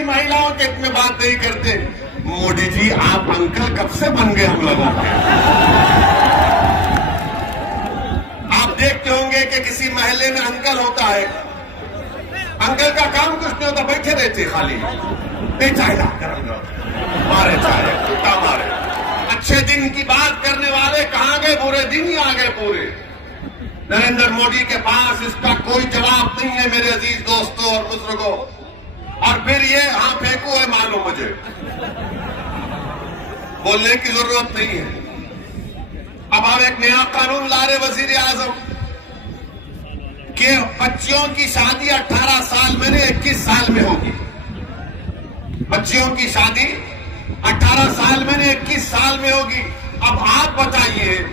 ओवैसी महिलाओं के में बात नहीं करते। मोदी जी आप अंकल कब से बन गए हम लोगों के? आप देखते होंगे कि किसी महल्ले में अंकल होता है, अंकल का काम कुछ नहीं होता, बैठे रहते खाली, चाय ला मारे चाय टूटा मारे। अच्छे दिन की बात करने वाले कहां गए? बुरे दिन ही आ गए पूरे। नरेंद्र मोदी के पास इसका कोई जवाब नहीं है मेरे अजीज दोस्तों और बुजुर्गों। और फिर ये हाँ फेंकू है, मालूम मुझे बोलने की जरूरत नहीं है। अब आप एक नया कानून ला रहे वजीर आजम कि बच्चियों की शादी 18 साल में नहीं 21 साल में होगी। बच्चियों की शादी 18 साल में नहीं 21 साल में होगी। अब आप बताइए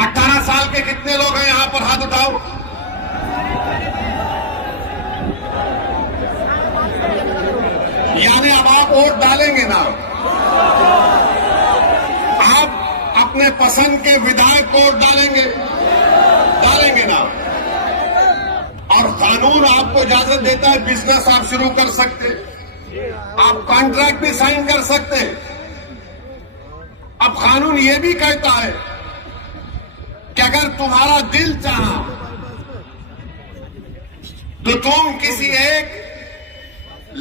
18 साल के कितने लोग हैं यहां पर? हाथ उठाओ। यानी अब आप वोट डालेंगे ना? आप अपने पसंद के विधायक को वोट डालेंगे ना? और कानून आपको इजाजत देता है बिजनेस आप शुरू कर सकते, आप कॉन्ट्रैक्ट भी साइन कर सकते। अब कानून ये भी कहता है कि अगर तुम्हारा दिल चाहा तो तुम किसी एक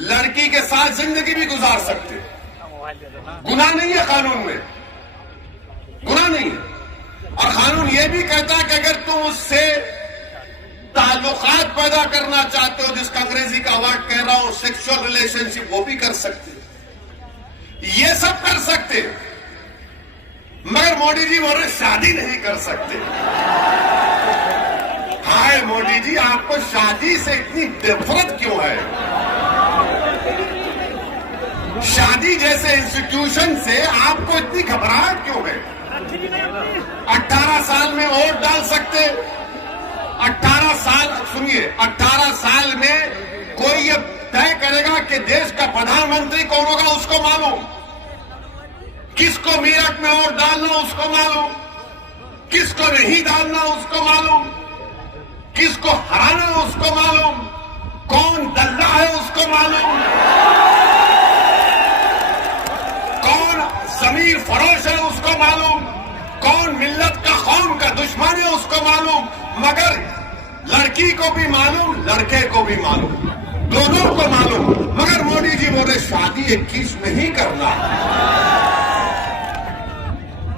लड़की के साथ जिंदगी भी गुजार सकते। गुनाह नहीं है कानून में, गुनाह नहीं है। और कानून ये भी कहता है कि अगर तुम उससे ताल्लुकात पैदा करना चाहते हो, जिसका अंग्रेजी का वर्ड कह रहा हूं सेक्सुअल रिलेशनशिप, वो भी कर सकते। ये सब कर सकते, मगर मोदी जी बोल रहे शादी नहीं कर सकते। हाय मोदी जी, आपको शादी से इतनी नफरत क्यों है? शादी जैसे इंस्टीट्यूशन से आपको इतनी घबराहट क्यों है? 18 साल में वोट डाल सकते। 18 साल सुनिए, 18 साल में कोई ये तय करेगा कि देश का प्रधानमंत्री कौन होगा उसको मालूम, किसको मेरठ में वोट डालना उसको मालूम, किसको नहीं डालना उसको मालूम, किसको हराना उसको मालूम, कौन दल्ला है उसको मालूम, कौन जमीर फरोश है उसको मालूम, कौन मिल्लत का कौम का दुश्मन है उसको मालूम। मगर लड़की को भी मालूम, लड़के को भी मालूम, दोनों को मालूम। मगर मोदी जी बोले शादी 21 में ही करना।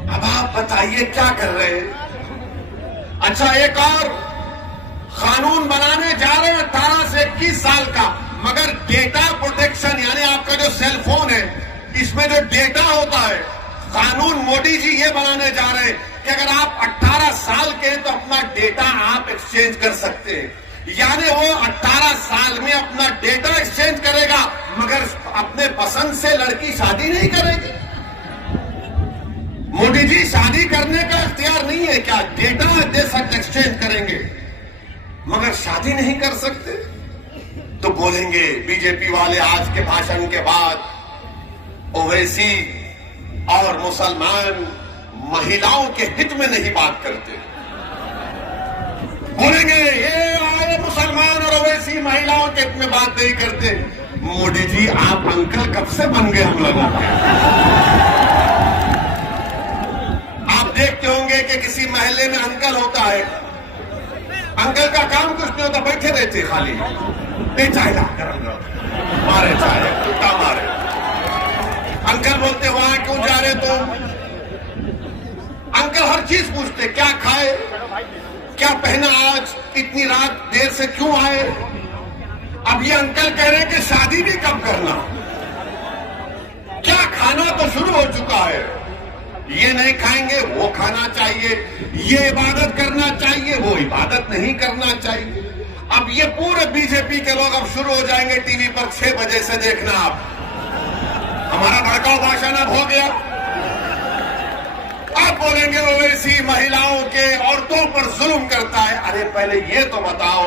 अब आप बताइए क्या कर रहे हैं? अच्छा, एक और कानून बनाने जा रहे हैं 18 से 21 साल का, मगर डेटा प्रोटेक्शन यानी आपका जो सेल फोन है इसमें जो डेटा होता है, कानून मोदी जी ये बनाने जा रहे हैं कि अगर आप 18 साल के हैं तो अपना डेटा आप एक्सचेंज कर सकते हैं। यानी वो 18 साल में अपना डेटा एक्सचेंज करेगा, मगर अपने पसंद से लड़की शादी नहीं करेगी। मोदी जी शादी करने का इख्तियार नहीं है क्या? डेटा दे सकते, एक्सचेंज करेंगे, मगर शादी नहीं कर सकते। तो बोलेंगे बीजेपी वाले आज के भाषण के बाद ओवैसी और मुसलमान महिलाओं के हित में नहीं बात करते। बोलेंगे ये आए मुसलमान और ओवैसी महिलाओं के हित में बात नहीं करते। मोदी जी आप अंकल कब से बन गए हम लोगों के? आप देखते होंगे कि किसी महल्ले में अंकल होता है, अंकल का काम कुछ नहीं होता, बैठे रहते खाली, चाय ला मारे चाय टूटा मारे। अंकल बोलते वहां क्यों जा रहे तुम? अंकल हर चीज पूछते, क्या खाए, क्या पहना, आज इतनी रात देर से क्यों आए। अब ये अंकल कह रहे हैं कि शादी भी कब करना, क्या खाना तो शुरू हो चुका है, ये नहीं खाएंगे वो खाना चाहिए, ये इबादत करना चाहिए वो इबादत नहीं करना चाहिए। अब ये पूरे बीजेपी के लोग अब शुरू हो जाएंगे टीवी पर 6 बजे से देखना। आप हमारा भड़काऊ भाषण अब हो गया। आप बोलेंगे ओवैसी महिलाओं के औरतों पर जुल्म करता है। अरे पहले ये तो बताओ,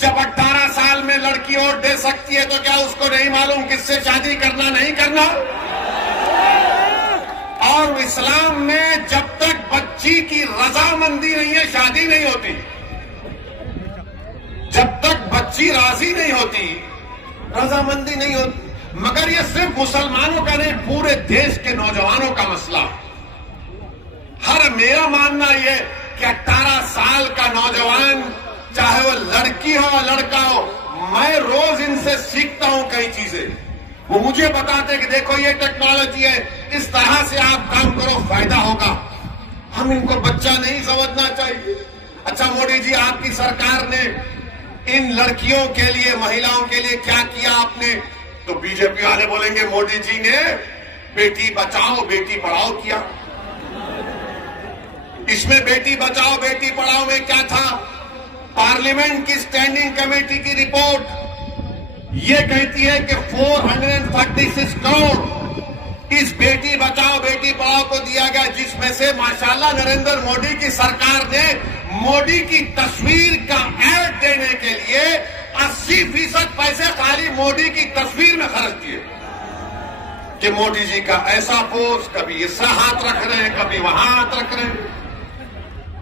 जब 18 साल में लड़की वोट दे सकती है तो क्या उसको नहीं मालूम किससे शादी करना नहीं करना? और इस्लाम में जब तक बच्ची की रजामंदी नहीं है शादी नहीं होती। जब तक बच्ची राजी राजी नहीं होती, रजामंदी नहीं होती, मगर ये सिर्फ मुसलमानों का नहीं, पूरे देश के नौजवानों का मसला। हर मेरा मानना यह कि 18 साल का नौजवान, चाहे वो लड़की हो लड़का हो, मैं रोज इनसे सीखता हूं कई चीजें। वो मुझे बताते कि देखो ये टेक्नोलॉजी है, इस तरह से आप काम करो, फायदा होगा। हम इनको बच्चा नहीं समझना चाहिए। अच्छा मोदी जी, आपकी सरकार ने इन लड़कियों के लिए, महिलाओं के लिए क्या किया आपने? तो बीजेपी वाले बोलेंगे मोदी जी ने बेटी बचाओ बेटी पढ़ाओ किया। इसमें बेटी बचाओ बेटी पढ़ाओ में क्या था? पार्लियामेंट की स्टैंडिंग कमेटी की रिपोर्ट ये कहती है कि 436 करोड़ इस बेटी बचाओ बेटी पढ़ाओ को दिया गया, जिसमें से माशाल्लाह नरेंद्र मोदी की सरकार ने मोदी की तस्वीर का ऐड देने के लिए 80% पैसे खाली मोदी की तस्वीर में खर्च किए कि मोदी जी का ऐसा पोस्ट, कभी ऐसा हाथ रख रहे हैं, कभी वहां हाथ रख रहे हैं।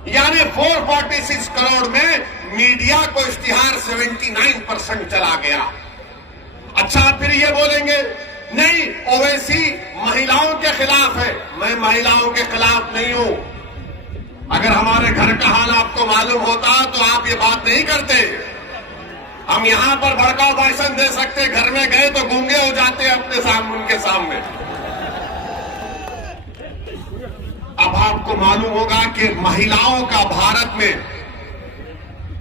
यानी 446 करोड़ में मीडिया को इश्तिहार 79% चला गया। अच्छा फिर ये बोलेंगे नहीं ओवैसी महिलाओं के खिलाफ है। मैं महिलाओं के खिलाफ नहीं हूं। अगर हमारे घर का हाल आपको मालूम होता तो आप ये बात नहीं करते। हम यहां पर भड़काऊ भाषण दे सकते, घर में गए तो गूंगे हो जाते अपने सामने, उनके सामने। अब आपको मालूम होगा कि महिलाओं का भारत में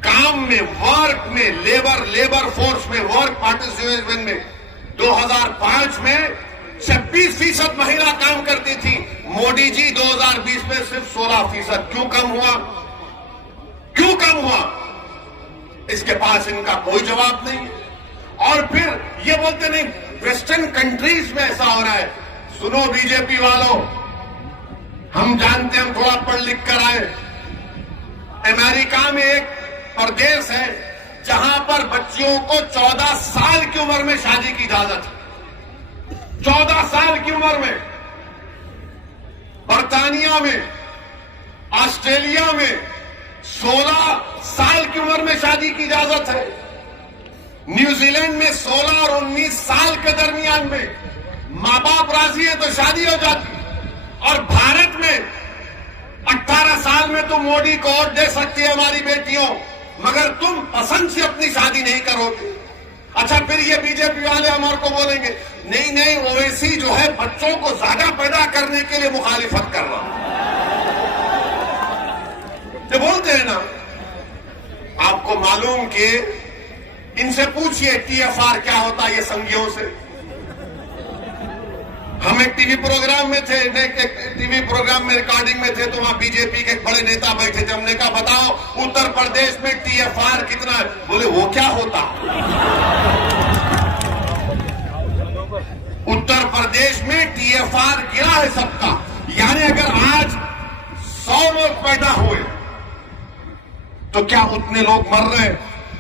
काम में, वर्क में, लेबर फोर्स में, वर्क पार्टिसिपेशन में 2005 में 26% महिला काम करती थी। मोदी जी 2020 में सिर्फ 16%। क्यों कम हुआ? क्यों कम हुआ? इसके पास इनका कोई जवाब नहीं। और फिर ये बोलते नहीं वेस्टर्न कंट्रीज में ऐसा हो रहा है। सुनो बीजेपी वालों, हम जानते हैं, हम थोड़ा पढ़ लिख कर आए। अमेरिका में एक प्रदेश है जहां पर बच्चियों को 14 साल की उम्र में शादी की इजाजत है। 14 साल की उम्र में। बर्तानिया में, ऑस्ट्रेलिया में 16 साल की उम्र में शादी की इजाजत है। न्यूजीलैंड में 16 और 19 साल के दरमियान में मां बाप राजी है तो शादी हो जाती। और भारत में 18 साल में तुम मोदी को वोट दे सकती है हमारी बेटियों, मगर तुम पसंद से अपनी शादी नहीं करोगे। अच्छा फिर ये बीजेपी वाले हमारे को बोलेंगे नहीं ओवैसी जो है बच्चों को ज्यादा पैदा करने के लिए मुखालिफत कर रहा। ये बोलते हैं ना। आपको मालूम कि इनसे पूछिए TFR क्या होता है ये संज्ञों से। हम एक टीवी प्रोग्राम में थे, टीवी प्रोग्राम में रिकॉर्डिंग में थे, तो वहां बीजेपी के एक बड़े नेता बैठे थे। हमने कहा बताओ उत्तर प्रदेश में TFR कितना है? बोले वो क्या होता? उत्तर प्रदेश में TFR गिरा है सबका। यानी अगर आज 100 लोग पैदा हुए तो क्या उतने लोग मर रहे हैं?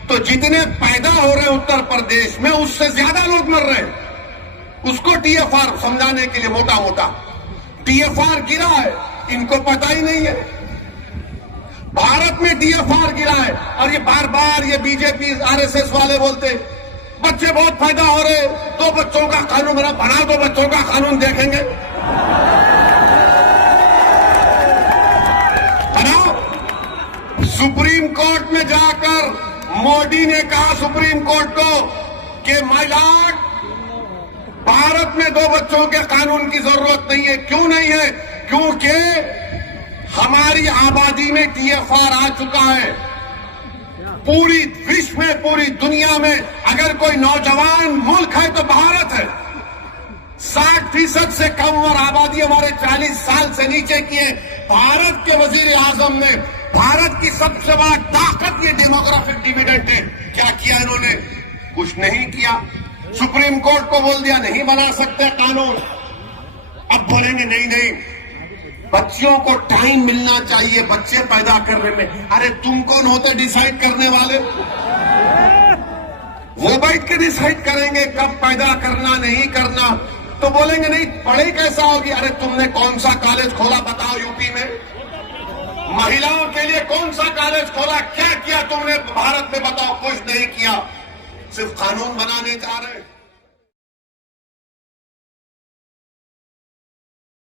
तो जितने पैदा हो रहे हैं उत्तर प्रदेश में उससे ज्यादा लोग मर रहे हैं। उसको TFR समझाने के लिए मोटा मोटा TFR गिरा है, इनको पता ही नहीं है। भारत में TFR गिरा है और ये बार बार ये बीजेपी RSS वाले बोलते बच्चे बहुत पैदा हो रहे, तो बच्चों का कानून बना दो, बच्चों का कानून देखेंगे। बनाओ। सुप्रीम कोर्ट में जाकर मोदी ने कहा सुप्रीम कोर्ट को कि माय लॉर्ड, भारत में 2 बच्चों के कानून की जरूरत नहीं है। क्यों नहीं है? क्योंकि हमारी आबादी में TFR आ चुका है। पूरी विश्व में, पूरी दुनिया में अगर कोई नौजवान मुल्क है तो भारत है। 60% से कम उम्र आबादी हमारे 40 साल से नीचे की है। भारत के वजीर आजम ने, भारत की सबसे बड़ा ताकत ये डेमोग्राफिक डिविडेंड है। क्या किया इन्होंने? कुछ नहीं किया। सुप्रीम कोर्ट को बोल दिया नहीं बना सकते कानून। अब बोलेंगे नहीं बच्चियों को टाइम मिलना चाहिए बच्चे पैदा करने में। अरे तुम कौन होते डिसाइड करने वाले? वो बैठ के डिसाइड करेंगे कब पैदा करना नहीं करना। तो बोलेंगे नहीं पढ़ाई कैसा होगी? अरे तुमने कौन सा कॉलेज खोला बताओ यूपी में? महिलाओं के लिए कौन सा कॉलेज खोला? क्या किया तुमने भारत में बताओ? कुछ नहीं किया। कानून बनाने जा रहे हैं।